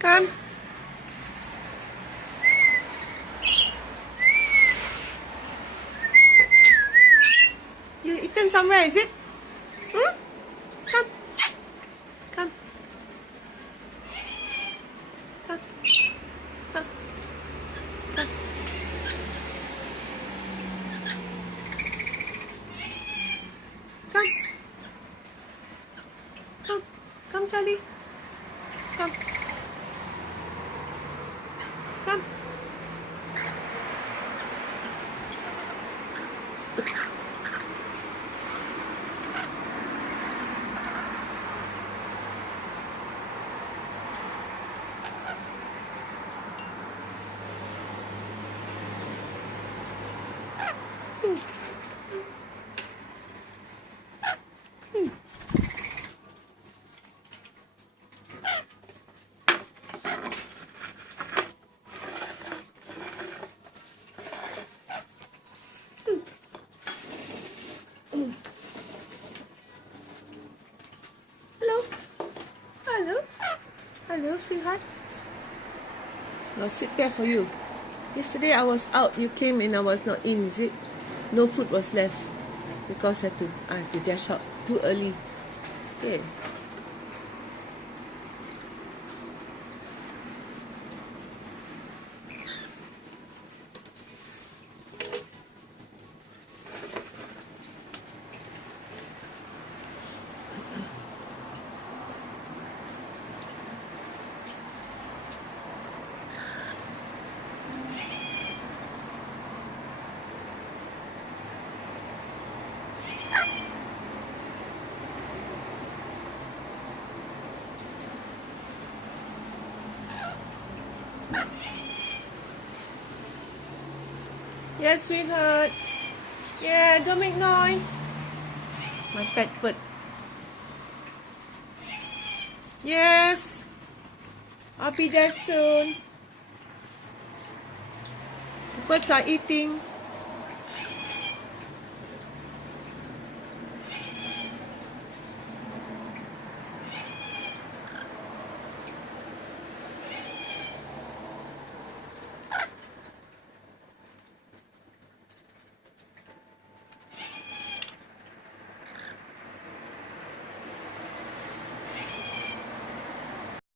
Come. You eaten somewhere, is it? Hmm? Come. Come. Come. Come. Come. Come. Come. Come, Charlie. Come. Come. Hello. Hello. Hello, sweetheart. I'll sit there for you. Yesterday I was out, you came and I was not in, is it? No food was left because I have to dash out too early. Yeah. Yes, sweetheart. Yeah, don't make noise. My pet bird. Yes. I'll be there soon. The birds are eating.